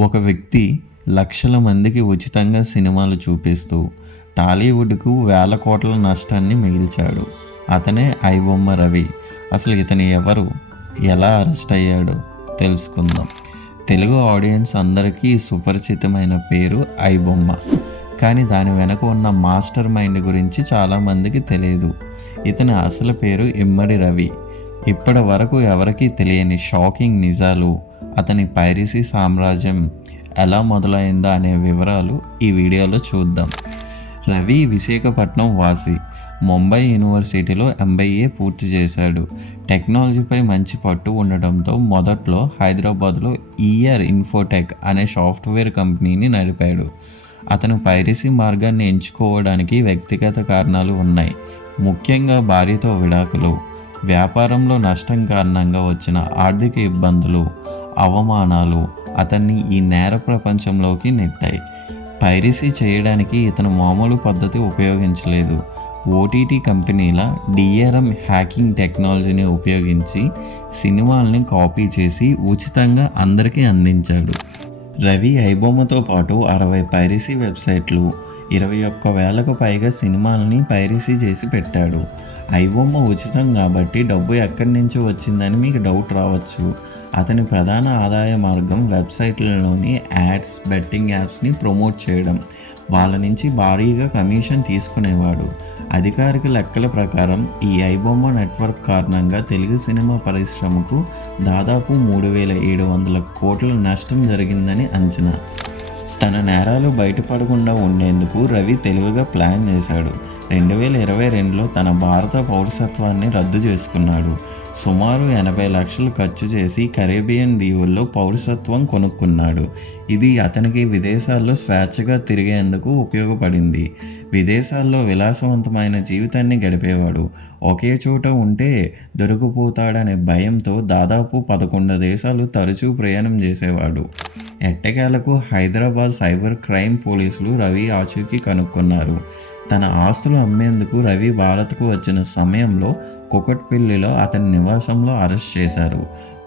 ఒక వ్యక్తి లక్షల మందికి ఉచితంగా సినిమాలు చూపిస్తూ టాలీవుడ్కు వేల కోట్ల నష్టాన్ని మిగిల్చాడు. అతనే ఐబొమ్మ రవి. అసలు ఇతను ఎవరు, ఎలా అరెస్ట్ అయ్యాడో తెలుసుకుందాం. తెలుగు ఆడియన్స్ అందరికీ సుపరిచితమైన పేరు ఐబొమ్మ. కానీ దాని వెనక ఉన్న మాస్టర్ మైండ్ గురించి చాలామందికి తెలియదు. ఇతని అసలు పేరు ఇమ్మడి రవి. ఇప్పటి వరకు ఎవరికీ తెలియని షాకింగ్ నిజాలు, అతని పైరసీ సామ్రాజ్యం ఎలా మొదలైందో అనే వివరాలు ఈ వీడియోలో చూద్దాం. రవి విశాఖపట్నం వాసి. ముంబై యూనివర్సిటీలో MBA పూర్తి చేశాడు. టెక్నాలజీపై మంచి పట్టు ఉండటంతో మొదట్లో హైదరాబాద్లో ఈఆర్ ఇన్ఫోటెక్ అనే సాఫ్ట్వేర్ కంపెనీని నడిపాడు. అతను పైరసీ మార్గాన్ని ఎంచుకోవడానికి వ్యక్తిగత కారణాలు ఉన్నాయి. ముఖ్యంగా భార్యతో విడాకులు, వ్యాపారంలో నష్టం కారణంగా వచ్చిన ఆర్థిక ఇబ్బందులు, అవమానాలు అతన్ని ఈ నేర ప్రపంచంలోకి నెట్టాయి. పైరసీ చేయడానికి ఇతను మామూలు పద్ధతి ఉపయోగించలేదు. OTT కంపెనీల DRM హ్యాకింగ్ టెక్నాలజీని ఉపయోగించి సినిమాల్ని కాపీ చేసి ఉచితంగా అందరికీ అందించాడు. రవి ఐబొమ్మతో పాటు 60 పైరసీ వెబ్సైట్లు, 21,000కు పైగా సినిమాలని పైరసీ చేసి పెట్టాడు. ఐబొమ్మ ఉచితం కాబట్టి డబ్బు ఎక్కడి నుంచి వచ్చిందని మీకు డౌట్ రావచ్చు. అతని ప్రధాన ఆదాయ మార్గం వెబ్సైట్లలోని యాడ్స్, బెట్టింగ్ యాప్స్ని ప్రమోట్ చేయడం. వాళ్ళ నుంచి భారీగా కమిషన్ తీసుకునేవాడు. అధికారిక లెక్కల ప్రకారం ఈ ఐబొమ్మ నెట్వర్క్ కారణంగా తెలుగు సినిమా పరిశ్రమకు దాదాపు 3,700 కోట్ల నష్టం జరిగిందని అంచనా. తన నేరాలు బయటపడకుండా ఉండేందుకు రవి తెలివిగా ప్లాన్ చేశాడు. 2022లో తన భారత పౌరసత్వాన్ని రద్దు చేసుకున్నాడు. సుమారు 80 లక్షలు ఖర్చు చేసి కరేబియన్ దీవుల్లో పౌరసత్వం కొనుక్కున్నాడు. ఇది అతనికి విదేశాల్లో స్వేచ్ఛగా తిరిగేందుకు ఉపయోగపడింది. విదేశాల్లో విలాసవంతమైన జీవితాన్ని గడిపేవాడు. ఒకే చోట ఉంటే దొరికిపోతాడనే భయంతో దాదాపు 11 దేశాలు తరచూ ప్రయాణం చేసేవాడు. ఎట్టకేలకు హైదరాబాద్ సైబర్ క్రైమ్ పోలీసులు రవి ఆచూకీ కనుక్కున్నారు. తన ఆస్తులు అమ్మేందుకు రవి భారత్కు వచ్చిన సమయంలో కుకట్పల్లిలో అతని నివాసంలో అరెస్ట్ చేశారు.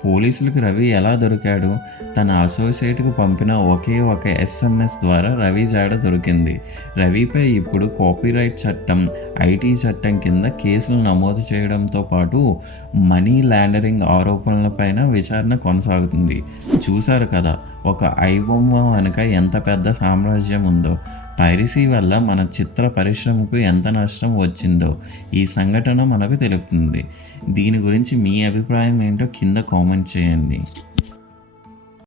పోలీసులకు రవి ఎలా దొరికాడు? తన అసోసియేట్కు పంపిన ఒకే ఒక SMS ద్వారా రవి జాడ దొరికింది. రవిపై ఇప్పుడు కాపీరైట్ చట్టం, IT చట్టం కింద కేసులు నమోదు చేయడంతో పాటు మనీ లాండరింగ్ ఆరోపణలపైన విచారణ కొనసాగుతుంది. చూశారు కదా, ఒక ఐబొమ్మ వెనుక ఎంత పెద్ద సామ్రాజ్యం ఉందో. పైరసీ వల్ల మన చిత్ర పరిశ్రమకు ఎంత నష్టం వచ్చిందో ఈ సంఘటన మనకు తెలుపుతుంది. దీని గురించి మీ అభిప్రాయం ఏంటో కింద కామెంట్ చేయండి.